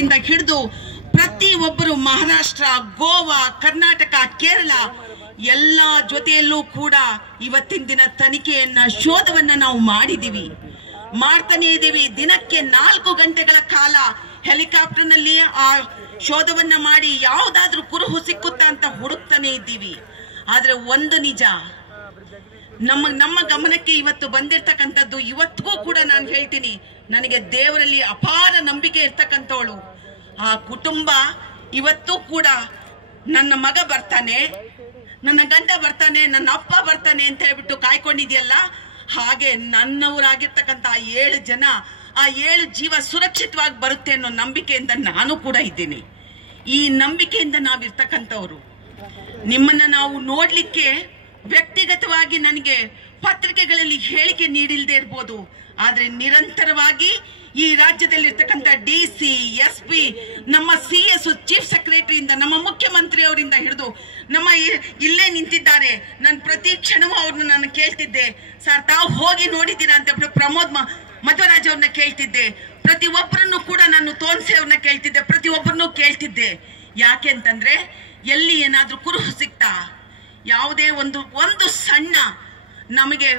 ಇಂದ ಹಿಡಿದು ಪ್ರತಿ ಒಬ್ಬರು ಮಹಾರಾಷ್ಟ್ರ, ಗೋವಾ, ಕರ್ನಾಟಕ, ಕೇರಳ ಎಲ್ಲ ಜೊತೆಯಲ್ಲೂ ಕೂಡ ಇವತ್ತಿನ ದಿನ ತನಿಖೆಯನ್ನ, ಶೋಧವನ್ನ ನಾವು ಮಾಡಿದೀವಿ. ಮಾಡ್ತಾನೆ ಇದ್ದೀವಿ ದಿನಕ್ಕೆ ನಾಲ್ಕು ಗಂಟೆಗಳ ಕಾಲ ಹೆಲಿಕಾಪ್ಟರ್ನಲ್ಲಿ ಆ ಶೋಧವನ್ನ ಮಾಡಿ ಯಾವುದಾದ್ರೂ ಕುರುಹು ಸಿಕ್ಕುತ್ತಾ ಅಂತ ಹುಡುಕ್ತಾನೆ ಇದ್ದೀವಿ. ಆದ್ರೆ ಒಂದು ನಿಜ ನಮ್ಮ ನಮ್ಮ ಗಮನಕ್ಕೆ ಇವತ್ತು ಬಂದಿರ್ತಕ್ಕಂಥದ್ದು, ಇವತ್ತಿಗೂ ಕೂಡ ನಾನು ಹೇಳ್ತೀನಿ, ನನಗೆ ದೇವರಲ್ಲಿ ಅಪಾರ ನಂಬಿಕೆ ಇರ್ತಕ್ಕಂಥವಳು. ಆ ಕುಟುಂಬ ಇವತ್ತು ಕೂಡ ನನ್ನ ಮಗ ಬರ್ತಾನೆ, ನನ್ನ ಗಂಡ ಬರ್ತಾನೆ, ನನ್ನ ಅಪ್ಪ ಬರ್ತಾನೆ ಅಂತ ಹೇಳ್ಬಿಟ್ಟು ಕಾಯ್ಕೊಂಡಿದ್ಯಲ್ಲ? ಹಾಗೆ ನನ್ನವರಾಗಿರ್ತಕ್ಕಂಥ ಆ ಏಳು ಜನ, ಆ ಏಳು ಜೀವ ಸುರಕ್ಷಿತವಾಗಿ ಬರುತ್ತೆ ಅನ್ನೋ ನಂಬಿಕೆಯಿಂದ ನಾನು ಕೂಡ ಇದ್ದೀನಿ. ಈ ನಂಬಿಕೆಯಿಂದ ನಾವಿರ್ತಕ್ಕಂಥವ್ರು. ನಿಮ್ಮನ್ನ ನಾವು ನೋಡ್ಲಿಕ್ಕೆ ವ್ಯಕ್ತಿಗತವಾಗಿ ನನಗೆ ಪತ್ರಿಕೆಗಳಲ್ಲಿ ಹೇಳಿಕೆ ನೀಡಿಲ್ದೇ ಇರ್ಬೋದು, ಆದರೆ ನಿರಂತರವಾಗಿ ಈ ರಾಜ್ಯದಲ್ಲಿರ್ತಕ್ಕಂಥ ಡಿ ಸಿ, ಎಸ್ ಪಿ, ನಮ್ಮ ಸಿ ಎಸ್ ಚೀಫ್ ಸೆಕ್ರೆಟರಿಯಿಂದ, ನಮ್ಮ ಮುಖ್ಯಮಂತ್ರಿ ಅವರಿಂದ ಹಿಡಿದು ನಮ್ಮ ಇಲ್ಲೇ ನಿಂತಿದ್ದಾರೆ. ನಾನು ಪ್ರತಿ ಕ್ಷಣವೂ ಅವ್ರನ್ನ ನಾನು ಕೇಳ್ತಿದ್ದೆ. ಸರ್, ತಾವು ಹೋಗಿ ನೋಡಿದ್ದೀರಾ? ಅಂತ ಹೇಳ್ಬಿಟ್ಟು ಪ್ರಮೋದ್ ಮಧ್ವರಾಜ್ ಅವ್ರನ್ನ ಕೇಳ್ತಿದ್ದೆ. ಪ್ರತಿ ಒಬ್ಬರನ್ನು ಕೂಡ ನಾನು ತೋನ್ಸೆ ಅವ್ರನ್ನ ಕೇಳ್ತಿದ್ದೆ. ಪ್ರತಿ ಒಬ್ಬರನ್ನು ಕೇಳ್ತಿದ್ದೆ. ಯಾಕೆ ಅಂತಂದ್ರೆ, ಎಲ್ಲಿ ಏನಾದರೂ ಕುರುಹು ಸಿಗ್ತಾ ಯಾವುದೇ ಒಂದು ಒಂದು ಸಣ್ಣ ನಮಗೆ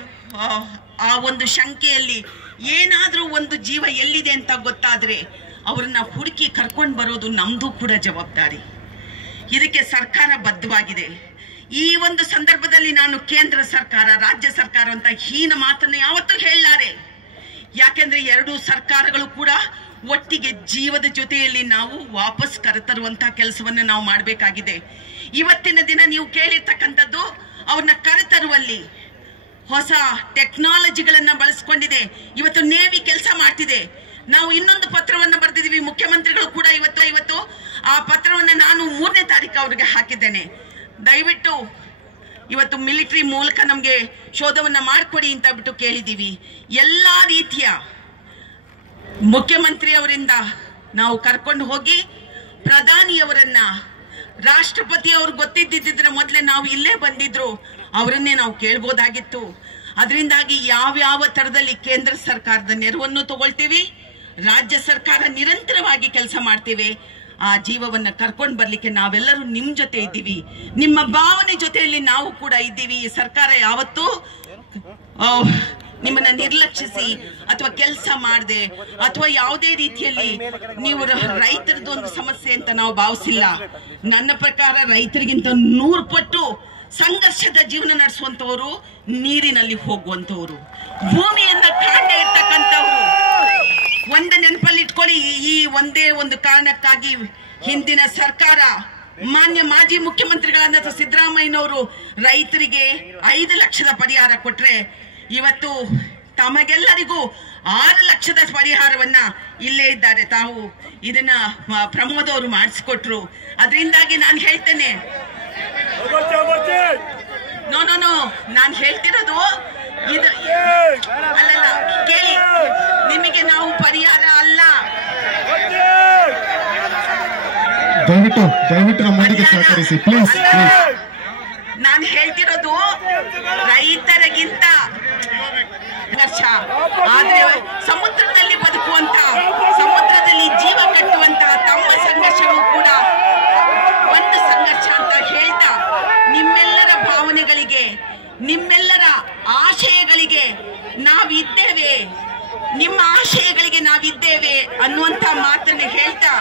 ಆ, ಒಂದು ಶಂಕೆಯಲ್ಲಿ ಏನಾದರೂ ಒಂದು ಜೀವ ಎಲ್ಲಿದೆ ಅಂತ ಗೊತ್ತಾದರೆ ಅವ್ರನ್ನ ಹುಡುಕಿ ಕರ್ಕೊಂಡು ಬರೋದು ನಮ್ಮದು ಕೂಡ ಜವಾಬ್ದಾರಿ. ಇದಕ್ಕೆ ಸರ್ಕಾರ ಬದ್ಧವಾಗಿದೆ. ಈ ಒಂದು ಸಂದರ್ಭದಲ್ಲಿ ನಾನು ಕೇಂದ್ರ ಸರ್ಕಾರ ರಾಜ್ಯ ಸರ್ಕಾರ ಅಂತ ಹೀನ ಮಾತನ್ನು ಯಾವತ್ತೂ ಹೇಳಲಾರೆ. ಯಾಕೆಂದ್ರೆ ಎರಡು ಸರ್ಕಾರಗಳು ಕೂಡ ಒಟ್ಟಿಗೆ ಜೀವದ ಜೊತೆಯಲ್ಲಿ ನಾವು ವಾಪಸ್ ಕರೆತರುವಂತಹ ಕೆಲಸವನ್ನು ನಾವು ಮಾಡಬೇಕಾಗಿದೆ. ಇವತ್ತಿನ ದಿನ ನೀವು ಕೇಳಿರ್ತಕ್ಕಂಥದ್ದು ಅವ್ರನ್ನ ಕರೆತರುವಲ್ಲಿ ಹೊಸ ಟೆಕ್ನಾಲಜಿಗಳನ್ನು ಬಳಸ್ಕೊಂಡಿದೆ. ಇವತ್ತು ನೇವಿ ಕೆಲಸ ಮಾಡ್ತಿದೆ. ನಾವು ಇನ್ನೊಂದು ಪತ್ರವನ್ನು ಬರೆದಿದ್ದೀವಿ, ಮುಖ್ಯಮಂತ್ರಿಗಳು ಕೂಡ ಇವತ್ತು ಇವತ್ತು ಆ ಪತ್ರವನ್ನು ನಾನು ಮೂರನೇ ತಾರೀಕು ಅವರಿಗೆ ಹಾಕಿದ್ದೇನೆ. ದಯವಿಟ್ಟು ಇವತ್ತು ಮಿಲಿಟರಿ ಮೂಲಕ ನಮಗೆ ಶೋಧವನ್ನ ಮಾಡಿಕೊಡಿ ಅಂತ ಬಿಟ್ಟು ಕೇಳಿದ್ದೀವಿ. ಎಲ್ಲಾ ರೀತಿಯ ಮುಖ್ಯಮಂತ್ರಿ ಅವರಿಂದ ನಾವು ಕರ್ಕೊಂಡು ಹೋಗಿ ಪ್ರಧಾನಿಯವರನ್ನ ರಾಷ್ಟ್ರಪತಿ ಅವ್ರು ಗೊತ್ತಿದ್ದಿದ್ರೆ ಮೊದಲೇ ನಾವು ಇಲ್ಲೇ ಬಂದಿದ್ರು, ಅವರನ್ನೇ ನಾವು ಕೇಳ್ಬೋದಾಗಿತ್ತು. ಅದರಿಂದಾಗಿ ಯಾವ್ಯಾವ ಥರದಲ್ಲಿ ಕೇಂದ್ರ ಸರ್ಕಾರದ ನೆರವನ್ನು ತಗೊಳ್ತೀವಿ, ರಾಜ್ಯ ಸರ್ಕಾರ ನಿರಂತರವಾಗಿ ಕೆಲಸ ಮಾಡ್ತೀವಿ, ಆ ಜೀವವನ್ನು ಕರ್ಕೊಂಡು ಬರಲಿಕ್ಕೆ ನಾವೆಲ್ಲರೂ ನಿಮ್ಮ ಜೊತೆ ಇದ್ದೀವಿ. ನಿಮ್ಮ ಭಾವನೆ ಜೊತೆಯಲ್ಲಿ ನಾವು ಕೂಡ ಇದ್ದೀವಿ. ಈ ಸರ್ಕಾರ ಯಾವತ್ತೂ ನಿಮ್ಮನ್ನ ನಿರ್ಲಕ್ಷಿಸಿ ಅಥವಾ ಕೆಲಸ ಮಾಡದೆ ಅಥವಾ ಯಾವುದೇ ರೀತಿಯಲ್ಲಿ ನೀವು ರೈತರದ್ದು ಒಂದು ಸಮಸ್ಯೆ ಅಂತ ನಾವು ಭಾವಿಸಿಲ್ಲ. ನನ್ನ ಪ್ರಕಾರ ರೈತರಿಗಿಂತ ನೂರು ಪಟ್ಟು ಸಂಘರ್ಷದ ಜೀವನ ನಡೆಸುವಂತವರು ನೀರಿನಲ್ಲಿ ಹೋಗುವಂತವರು. ಭೂಮಿಯನ್ನ ಕಾಂಡ ಇರ್ತಕ್ಕಂಥವ್ರು ಒಂದು ನೆನಪಲ್ಲಿ ಇಟ್ಕೊಳ್ಳಿ, ಈ- ಈ ಒಂದೇ ಒಂದು ಕಾರಣಕ್ಕಾಗಿ ಹಿಂದಿನ ಸರ್ಕಾರ ಮಾನ್ಯ ಮಾಜಿ ಮುಖ್ಯಮಂತ್ರಿಗಳಾದ ಸಿದ್ದರಾಮಯ್ಯನವರು ರೈತರಿಗೆ ಐದು ಲಕ್ಷದ ಪರಿಹಾರ ಕೊಟ್ರೆ ಇವತ್ತು ತಮಗೆಲ್ಲರಿಗೂ ಆರು ಲಕ್ಷದ ಪರಿಹಾರವನ್ನ ಇಲ್ಲೇ ಇದ್ದಾರೆ. ತಾವು ಇದನ್ನ ಪ್ರಮೋದ್ ಅವರು ಮಾಡಿಸ್ಕೊಟ್ರು. ಅದರಿಂದಾಗಿ ನಾನು ಹೇಳ್ತೇನೆ. ನೋ ನೋ ನೋ ನಾನು ಹೇಳ್ತಿರೋದು ಇದು ಅಲ್ಲಲ್ಲ ಕೇಳಿ. ನಿಮಗೆ ನಾವು ಪರಿಹಾರ ಅಲ್ಲ. ದಯವಿಟ್ಟು ದಯವಿಟ್ಟು ನಮ್ಮೊಂದಿಗೆ ಸಹಕರಿಸಿ. ಪ್ಲೀಸ್ ಪ್ಲೀಸ್ ನಾನು ಹೇಳ್ತಿರೋದು ರೈತರಿಗಿಂತ ಸಂಘರ್ಷ ಆದ್ರೆ ಸಮುದ್ರದಲ್ಲಿ ಬದುಕುವಂತ, ಸಮುದ್ರದಲ್ಲಿ ಜೀವ ಕಟ್ಟುವಂತ ತಮ್ಮ ಸಂಘರ್ಷಗಳು ಕೂಡ ಒಂದು ಸಂಘರ್ಷ ಅಂತ ಹೇಳ್ತಾ ನಿಮ್ಮೆಲ್ಲರ ಭಾವನೆಗಳಿಗೆ, ನಿಮ್ಮೆಲ್ಲರ ಆಶಯಗಳಿಗೆ ನಾವಿದ್ದೇವೆ. ನಿಮ್ಮ ಆಶಯಗಳಿಗೆ ನಾವಿದ್ದೇವೆ ಅನ್ನುವಂತ ಮಾತನ್ನು ಹೇಳ್ತಾ